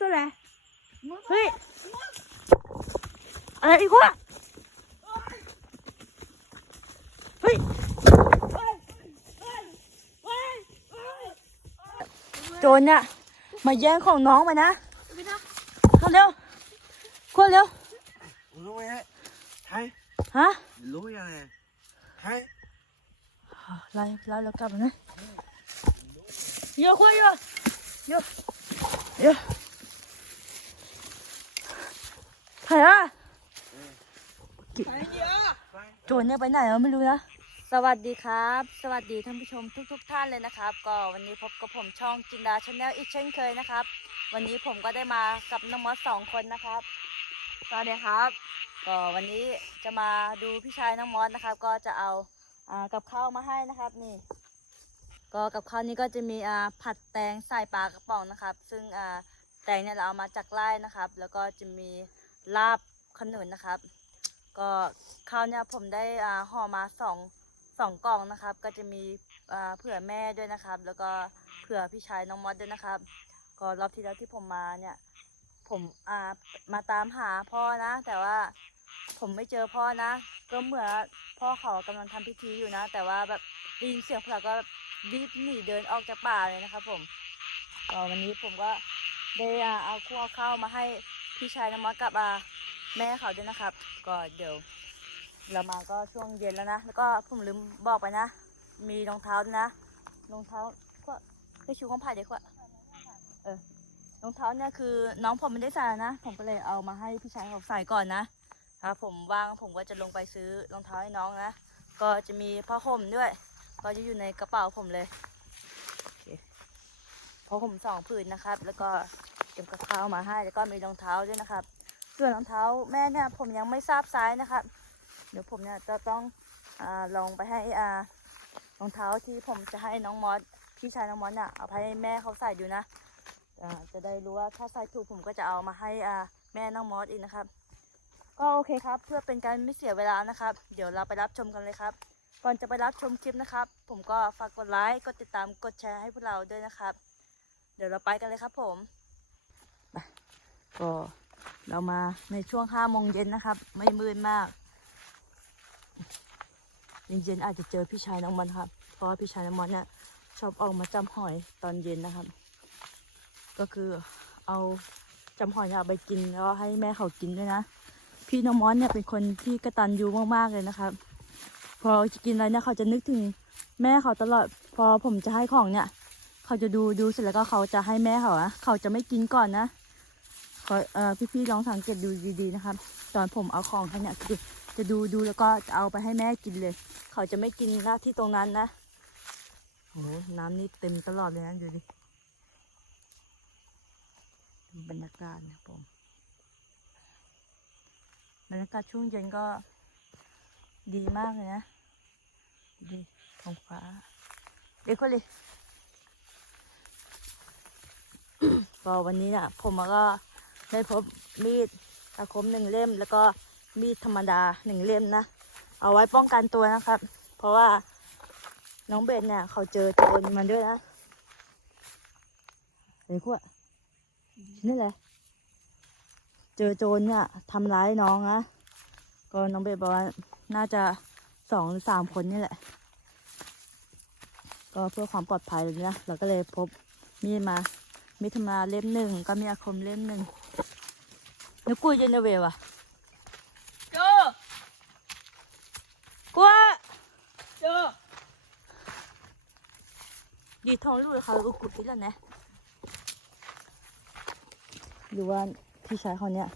ตัวอะไรเฮ้ยอะไรอีกวะเฮ้ยโจรเนี่ยมาแย่งของน้องไปนะเข้าเร็วเข้าเร็ว รู้ไหมฮะ ใช่ฮะรู้ยังไงใช่ไล่ไล่แล้วกลับมานะเยอะคุยเยอะเยอะเยอะใครอะโจรเนี่ยไปไหนเราไม่รู้นะสวัสดีครับ สวัสดีท่านผู้ชมทุกๆทท่านเลยนะครับ ก็วันนี้พบกับผมช่องจินดาชาแนลอีกเช่นเคยนะครับ วันนี้ผมก็ได้มากับน้องมอสสองคนนะครับสวัสดีครับ ก็วันนี้จะมาดูพี่ชายน้องมอสนะครับ ก็จะเอาอ่ากับข้าวมาให้นะครับนี่ ก็กับข้าวนี้ก็จะมีอ่าผัดแตงใส่ปลากระป๋องนะครับ ซึ่งอ่าแตงเนี่ยเราเอามาจากไร่นะครับ แล้วก็จะมี ลาบขนุนนะครับ ก็ข้าวเนี่ยผมได้อ่าห่อมาสองสองกล่องนะครับ ก็จะมีอ่าเผื่อแม่ด้วยนะครับ แล้วก็เผื่อพี่ชายน้องมอสด้วยนะครับ ก็รอบที่แล้วที่ผมมาเนี่ย ผมอ่ามาตามหาพ่อนะ แต่ว่าผมไม่เจอพ่อนะ ก็เหมือนพ่อเขากำลังทำพิธีอยู่นะ แต่ว่าแบบได้ยินเสียงพลักก็รีบหนีเดินออกจากป่าเลยนะครับ ผมก็วันนี้ผมก็ได้อ่าเอาคู่เข้าวมาให้ พี่ชายน้องมอสกับอาแม่เขาด้วยนะครับ ก็เดี๋ยว เรามาก็ช่วงเย็นแล้วนะ แล้วก็ผมลืมบอกไปนะ มีรองเท้าด้วยนะรองเท้าก็ได้ชูของผ่ายเด็กว่ารองเท้าเนี่ยคือ น้องผมไม่ได้ใส่นะ ผมก็เลยเอามาให้พี่ชายเขาใส่ก่อนนะครับผมว่างผมก็จะลงไปซื้อรองเท้าให้น้องนะ ก็จะมีผ้าห่มด้วย ก็จะอยู่ในกระเป๋าผมเลยผ้าห่มสองผืนนะครับ แล้วก็ เก็บกับข้าวมาให้แล้วก็มีรองเท้าด้วยนะครับ ส่วนรองเท้าแม่เนี่ยผมยังไม่ทราบไซส์นะครับ เดี๋ยวผมเนี่ยจะต้องอลองไปให้อ่ารองเท้าที่ผมจะให้น้องมอสพี่ชายน้องมอสเนี่ยเอาไปให้แม่เขาใส่ดูนะจะได้รู้ว่าถ้าใส่ถูกผมก็จะเอามาให้อ่าแม่น้องมอสอีกนะครับ ก็โอเคครับ เพื่อเป็นการไม่เสียเวลานะครับ เดี๋ยวเราไปรับชมกันเลยครับ ก่อนจะไปรับชมคลิปนะครับ ผมก็ฝากกดไลค์กดติดตามกดแชร์ให้พวกเราด้วยนะครับ เดี๋ยวเราไปกันเลยครับผม ก็เรามาในช่วงห้าโมงเย็นนะครับ ไม่มืดมากเย็นๆอาจจะเจอพี่ชายน้องมอนครับ เพราะว่าพี่ชายน้องมอนเนี่ยชอบออกมาจำหอยตอนเย็นนะครับ ก็คือเอาจำหอยเอาไปกินแล้วให้แม่เขากินด้วยนะ พี่น้องมอสเนี่ยเป็นคนที่กระตันยูมากๆเลยนะครับ พอกินอะไรเนี่ยเขาจะนึกถึงแม่เขาตลอด พอผมจะให้ของเนี่ย เขาจะดูดูเสร็จแล้วก็เขาจะให้แม่เขาอะเขาจะไม่กินก่อนนะ ขอเอ่อพี่ๆลองสังเกตดูดีๆนะครับตอนผมเอาของให้เนี่ยคือจะดูดูแล้วก็จะเอาไปให้แม่กินเลย เขาจะไม่กินหน้าที่ตรงนั้นนะโอ้โหน้ำนี่เต็มตลอดเลยนะดูดิบรรยากาศนะผมบรรยากาศช่วงเย็นก็ดีมากเลยนะดีท้องฟ้าเด็กคนเลยก็วันนี้นะผมก็ ได้พบมีดตะคมหนึ่งเล่ม แล้วก็มีดธรรมดาหนึ่งเล่มนะ เอาไว้ป้องกันตัวนะครับ เพราะว่าน้องเบนเนี่ย เขาเจอโจรมันด้วยนะเด็กขวดนี่แหละ เจอโจรเนี่ยทำร้ายน้องนะก็น้องเบย์บอกว่าน่าจะสองหรือสามคนนี่แหละ ก็เพื่อความปลอดภัยเลยนะเราก็เลยพบมีดมา มีธรรมดาเล่มหนึ่งก็มีอาคมเล่มหนึ่ง กกุยเจนเววะโจกัวโจดีทองลูกเขาอุกุติแล้วนะหรือว่าพี่ชายเขาเนี่ย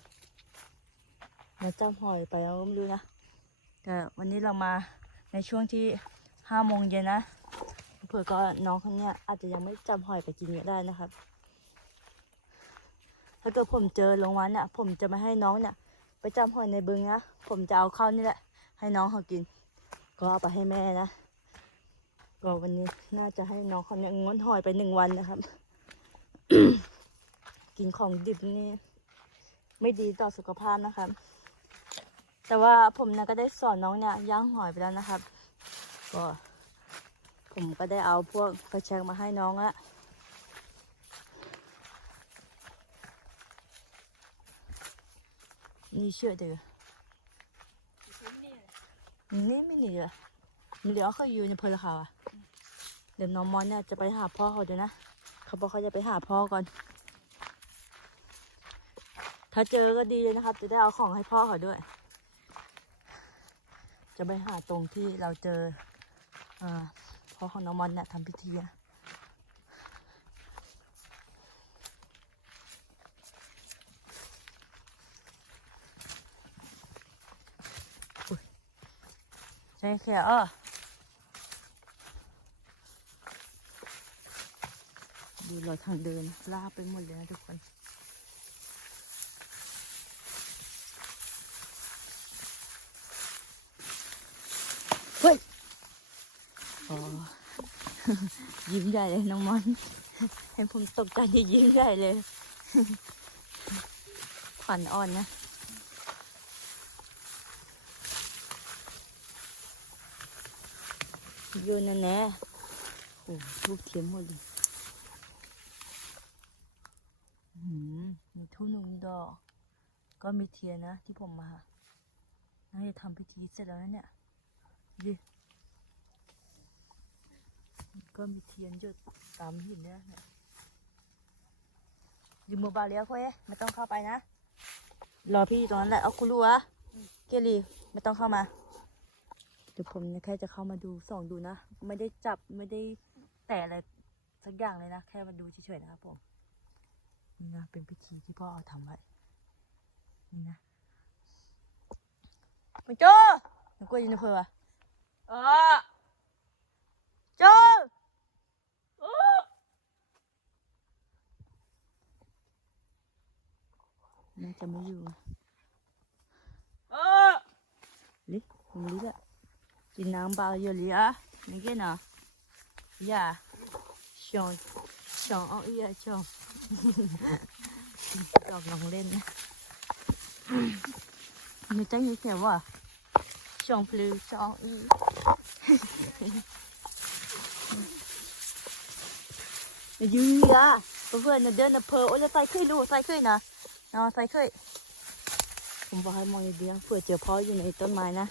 มาจ้ำหอยไปแล้วก็ไม่รู้นะแต่วันนี้เรามาในช่วงที่ห้าโมงเย็นนะเผื่อก็น้องคนเนี้ยอาจจะยังไม่จำหอยไปกินก็ได้นะครับ ถ้าเกิดผมเจอลงวันเนี่ยผมจะไม่ให้น้องเนี่ย ไปจำหอยในบึงนะผมจะเอาเข้าวนี่แหละ ให้น้องเขากิน ก็เอาไปให้แม่นะก็วันนี้น่าจะให้น้องเขาเนี่ยงดหอยไปหนึ่งวันนะครับ กินของดิบนี่ไม่ดีต่อสุขภาพนะครับ แต่ว่าผมเนี่ยก็ได้สอนน้องเนี่ยย่างหอยไปแล้วนะครับ ก็ ผมก็ได้เอาพวกกระเชงมาให้น้องละ 你学这个，你นี่ไม่หนีเหรอมันเหลือเขาอยู่ในเพลเขาอ่ะ เดี๋ยวน้องมอนเนี่ยจะไปหาพ่อเขาด้วยนะ เขาบอกเขาจะไปหาพ่อก่อน ถ้าเจอก็ดีเลยนะครับ จะได้เอาของให้พ่อเขาด้วย จะไปหาตรงที่เราเจออ่าพ่อของน้องมอนเนี่ยทำพิธีอะ ใช่แค่เออดูรอยทางเดินลาไปหมดเลยนะทุกคน เฮ้ย อ๋อ ยิ้มใหญ่เลยน้องมอน เห็นผมตกใจยิ้มใหญ่เลย ขวัญอ่อนนะ โยนนั่นแน่โอ้ลูกเทียมหมดเลยอืมมีทุ่นงดอก ก็มีเทียนนะที่ผมมาน่าจะทำพิธีเสร็จแล้วนะเนี่ยดิก็มีเทียนหยดตามหินเนี่ยอยู่หมู่บ้านเลี้ยวเอ๊ะไม่ต้องเข้าไปนะ รอพี่ตรงนั้นแหละเอาคุณรู้วะเกลีไม่ต้องเข้ามา ดี๋ยวผมเนี่ยแค่จะเข้ามาดูส่องดูนะ ไม่ได้จับไม่ได้แตะอะไรสักอย่างเลยนะ แค่มาดูเฉยๆนะครับผม นี่นะเป็นพิธีที่พ่อเอาทำไว้ นี่นะมันโจ้มันกล้วยอยู่ในเพลอะ 아, โจ้น่าจะไม่อยู่ 아, ลิผมลิละกินน้ำเปล่าเยอะเลยอะไม่กินอะ อย่าชองชองเอาอีอะชองจอกลองเล่นนะมีใจมีแค่ว่าชองพลือชองอียืนอะเพื่อนเดินนะเพอโอ้ยจะใส่ขึ้นดูใส่ขึ้นนะเนาะใส่ขึ้นผมบอกให้มองดีๆเผื่อเจอพ่ออยู่ในต้นไม้นะ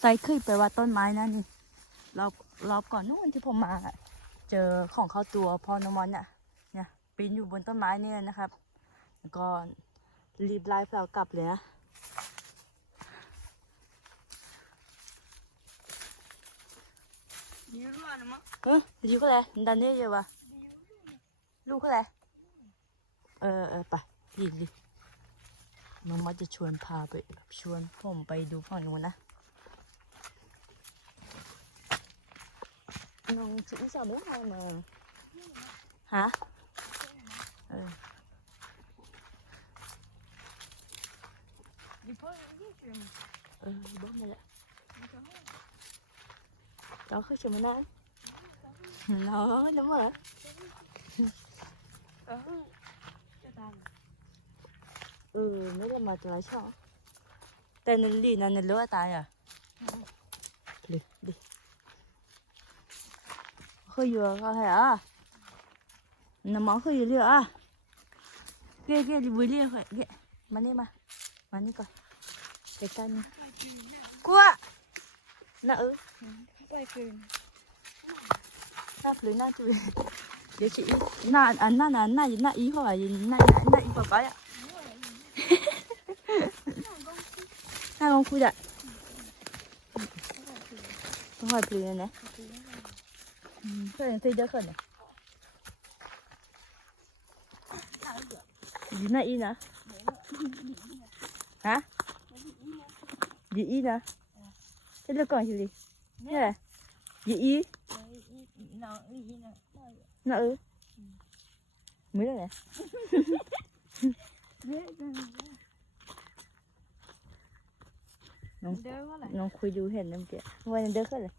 ไซขึ้นไปว่าต้นไม้นั่นนี่รอบรอบก่อนนู่นที่ผมมา เจอของเขาตัวพอนมอนเนี่ยเนี่ยปีนอยู่บนต้นไม้เนี่ยนะครับแล้วก็รีบไล่เรากลับเลยนะดีรู้อะไรมั้งเออดีก็เลยดันนี่เยอะวะลูกก็เลยเออเออไปดีดีน้องมอจะชวนพาไปชวนผมไปดูฝั่งนู้นนะ nông chỉ sao bé thôi mà. Hả? Ừ. Ừ, bố mày lại Đó, khóc chừng mình đây Đó, đúng rồi. Ừ, mấy lần mà tụi nó cho. Tên lì nó lúa tay à? hơi dừa có thể à nó máu hơi dừa à kia kia vui lia vậy kia mà đi mà mà đi coi cái tay này cua nợ quay phim ta phim na chui để chị na ăn na na na na ý hỏi na na ý bảo bái ạ hai con cua dạ hỏi phim này าน่าอีป๊าป๊าอ่ะ น่าลองคุยอ่ะต้องหอยปลีนะเนี่ยเพื่อนเคยเจอคนเนี่ยดีน่าอีนะฮะดีอีนะจะเลิกก่อนอยู่ดินี่แหละดีอี 哪一呢？ น่าเออไม่ได้เลย 别的。น้อง 你过来。 น้องคุยดูเห็นน้ำเกลือวันเดินขึ้นเลยเดินขึ้นลูกฮะแล้วกูจะเนเวะ 哟。 ลีนาอยู่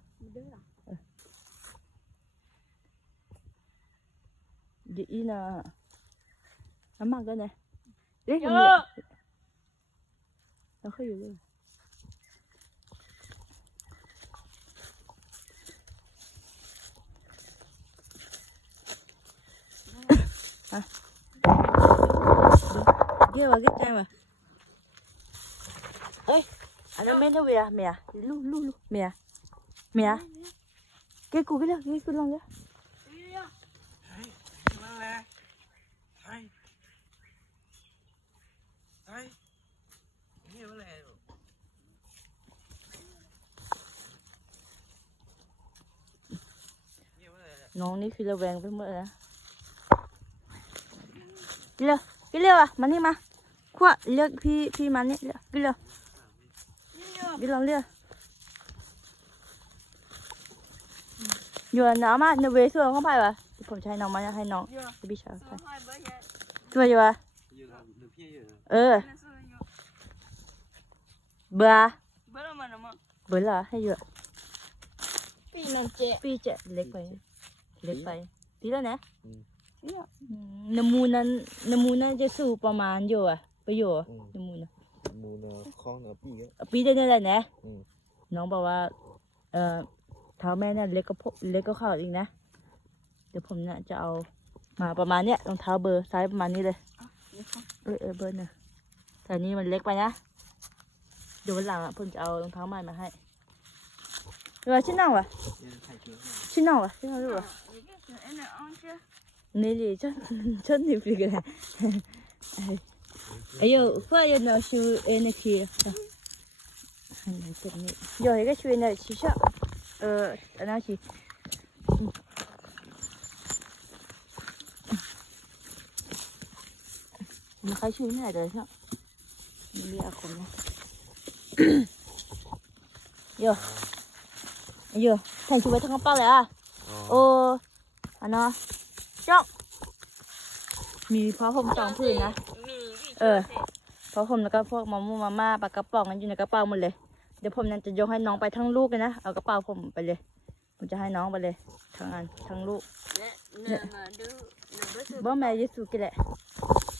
Đi in à. Nó mặc cái này. Đấy, không Vô. được. Nó không hiểu luôn. à. Kia vào cái chai mà. Ê, anh nó bên đâu về à? Mẹ à? Lu lu lu. Mẹ à? Mẹ à? Cái cú cái đó, cái cú lông đó. Đi à? นั่นแหละไทยไทยนี่อะไร นี่อะไรน้องนี่คือระแวงไปหมดเลยนะกินเร็วกินเร็วอะมานี่มาขวะเรียกพี่พี่มานี่เร็วกินเร็ว Đi à? กินลองเร็วอยู่น้ำมาในเวส่วนเข้าไปวะผมจะให้น้องมาให้น้อง Vô. ให้พี่ชายไป Sư hai bữa vậy. ตัวอยู่วะอยู่กับหรือพี่อยู่เออ Nên sư vô. เบื่อ Bữa đó mà nó mà. เบื่อเหรอให้อยู่ Bị nằm trẻ. พี่เจะเล็กไปเล็กไป พี่แล้วนะ Đi à? อืมน้ำมูนั้นน้ำมูนั้นจะสูประมาณอยู่อะไปอยู่อะอืมน้ำมูนะมูนคล้องเนาะพี่ก็ปีได้เนี่ยแหละนะอืมน้องบอกว่า เอ่อเท้าแม่เนี่ยเล็กก็พกเล็กก็เข้าอีกนะ เดี๋ยวผมเนี่ยจะเอามาประมาณเนี้ยรองเท้าเบอร์ไซส์ประมาณนี้เลย เออเออเบอร์หนึ่งแต่อันนี้มันเล็กไปนะ เดี๋ยววันหลังอะผมจะเอารองเท้าใหม่มาให้ 对吧，去汤吧，去汤吧，去汤肉吧。哪，那，里，真，真牛逼。哎，哎，哎呦，饭要弄，先喂，哎，那可以。那，一个，先喂，那，吃，吃。呃，那，哪。嗯。我们还去，那的菜。嗯，没，要好。哟。 아니 요, 다시 왜 타고 빨 라? 어, 하 나, 쩍. 미 파홈 짱풀이ะ.เออเพราะผมแล้วก็พวกมามูมาม่าปากกระป๋องมันอยู่ในกระเป๋าหมดเลย เดี๋ยวผมนั้นจะยกให้น้องไปทั้งลูกเลยนะ เอากระเป๋าผมไปเลย ผมจะให้น้องไปเลยทั้งอันทั้งลูกบ่แม่ยิสุกิแหละ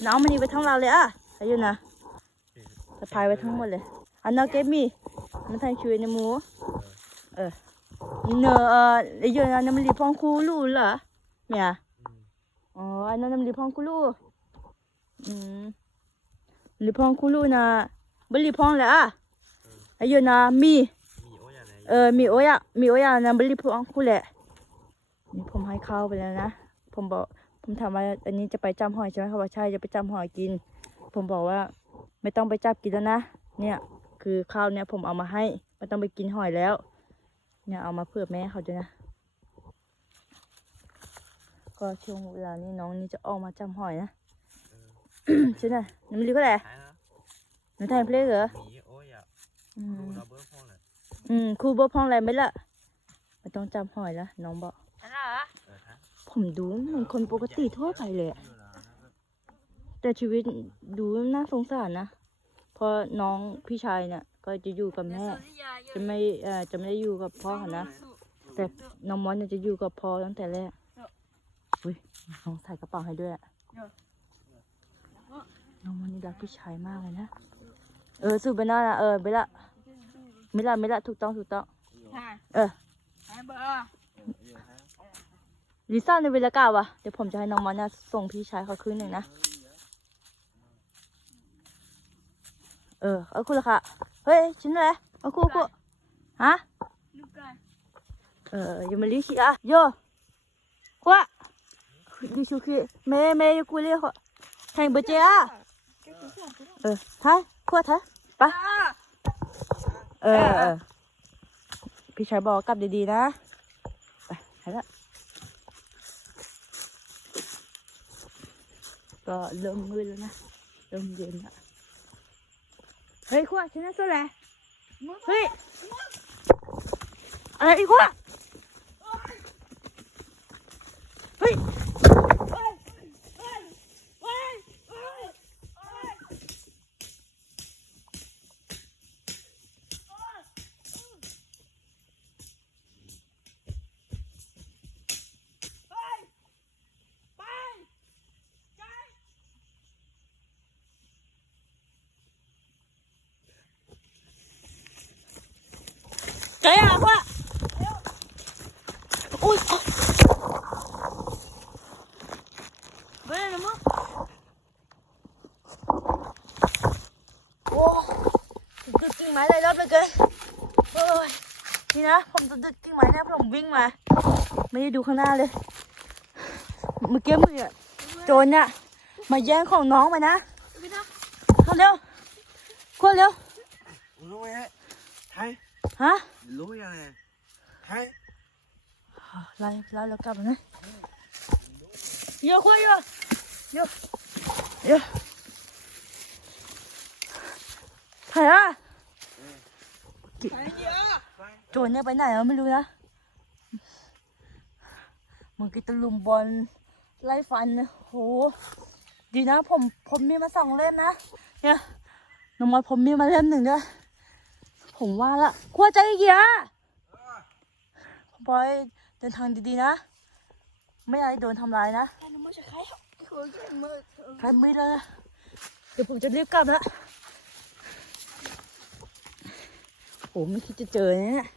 น้องมันอยู่ไปทั้งเราเลยอะอายุนะสะพายไว้ทั้งหมดเลย อันนอกเก็บมี มันทำช่วยในหมู เออ เนอะเออไอ้เยอะนะน้ำมันรีพองคูลูเหรอเมียอ๋ออันนั้นน้ำลิพองคุลูอืมลิพองคุลูนะบลิพองแหละอะอายุนะมีมีโอ้ยอะไรเออมีโอยะมีโอยะนะบลิพองคุแหละนี่ผมให้ข้าวไปแล้วนะผมบอกผมถามว่าอันนี้จะไปจำหอยใช่ไหมเขาบอกใช่จะไปจำหอยกิน ผมบอกว่า ไม่ต้องไปจับกินแล้วนะเนี่ย คือข้าวเนี่ยผมเอามาให้ไม่ต้องไปกินหอยแล้ว เนี่ยเอามาเพื่อแม่เขาด้วยนะ ก็ช่วงเวลานี้น้องนี่จะออกมาจำหอยนะใช่ไหมน้ำมันรีก็แหละหายแล้วน้ำแทนเพลงเหรอมีโอ้ยอะอืดูมเราเบอร์พ่อเลยอืมครูบอกพ้องอะไรไหมล่ะไม่ต้องจำหอยแล้วน้องบอก Thế nào á? เออฮะผมดูเหมือนคนปกติทั่วไปเลยอะแต่ชีวิตดูน่าสงสารนะเพราะน้องพี่ชายเนี่ย ก็จะอยู่กับ Nè แม่ sư đi à? จะไม่เอ่อจะไม่ได้อยู่กับพ่อเขานะ แต่น้องมอนเนี่ยจะอยู่กับพ่อตั้งแต่แรกอุ้ยน้องใส่กระเป๋าให้ด้วยอะน้องมอนนี่รักพี่ชายมากเลยนะ เออสูบไปน่าละเออไปละไม่ละไม่ละถูกต้องถูกต้อง Hà. Ờ. Hai bữa. ลิซ่าในเวลาเก้าวะเดี๋ยวผมจะให้น้องมอนเนี่ยส่งพี่ชายเขาคืนหนึ่งนะ เออเอาคู่ละค่ะ เฮ้ยชิ้นอะไรเอาคู่คู่ฮะ Lúc này. เอออย่ามาลิชิอะโยขวะดิชูคีเมย์เมย์กูเรียกเขาแข่งเบอร์เจ้า Cái túi của cái เออท้ายขวะท้ายไป À. เออเออพี่ชายบอกกลับดีๆนะไปไปละก็เริ่มมืดแล้วนะเริ่มเย็นละ เฮ้ยขวะชนะสุดแหละเฮ้ย อะไรอีกขวะเฮ้ย Ôi. Kaya ako. Uy. Bala naman. Wow. ดุดกิ่งไม้หลายรอบเหลยเกินโอ้ยนี่นะผมดุดกิ่งไม้นะผมวิ่งมาไม่ได้ดูข้างหน้าเลยเมื่อกี้มืออะโจรเนี่ยมาแย่งของน้องไปนะเข้าเร็วเข้าเร็วรู้ไหมไทยฮะรู้ยังไงไทยไล่ไล่แล้วกลับมานะเยอะคุยเยอะเยอะเยอะใครอะโจรเนี่ยไปไหนเราไม่รู้นะมึงกินตะลุมบอลไล่ฟันนะโหดีนะผมผมมีมาสองเล่มนะเนี่ยน้องมอสผมมีมาเล่มหนึ่งด้วย ผมว่าละกลัวใจเกียร์บอยเดินทางดีๆนะ ไม่อะไรโดนทำร้ายนะใครไม่เลย เดี๋ยวผมจะรีบกลับล้โหไม่คิดจะเจอเนี่ย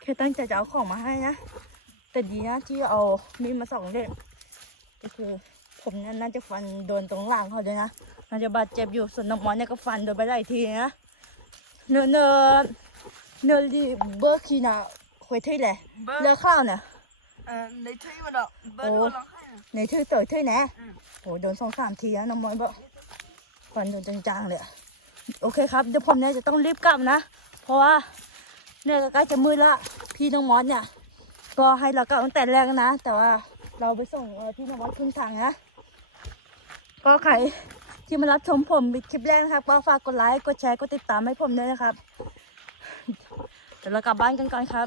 แค่ตั้งใจจะเอาของมาให้นะ แต่ดีนะที่เอามีดมาสองเล่มก็คือผมนี่น่าจะฟันโดนตรงหลังเขาด้วยนะ น่าจะบาดเจ็บอยู่ส่วนน้องมอนเนี่ยก็ฟันโดนไปหลายทีนะ เนอะเนอะเนอะรีเบอร์คีน่ะคุยที่แหละเลือกข้าวเนี่ยในที่มันอะเบิร์ดมันร้องไห้อะในทื่อเต๋อทื่อแหนะอืมโหโดนสองสามทีแล้วน้องมอยบอกฟันโดนจังๆเลยอะโอเคครับเดี๋ยวผมเนี่ยจะต้องรีบกลับนะ เพราะว่าเนี่ยก็ใกล้จะมืดละพี่น้องมอสเนี่ย ก็ให้เรากลับตั้งแต่แรกนะ แต่ว่าเราไปส่งเอ่อพี่น้องมอสครึ่งทางนะก็ใคร ที่มารับชมผมคลิปแรกนะครับก็ฝากกดไลค์ กดแชร์ กดติดตามให้ผมด้วยนะครับ เดี๋ยวเรากลับบ้านกันก่อนครับ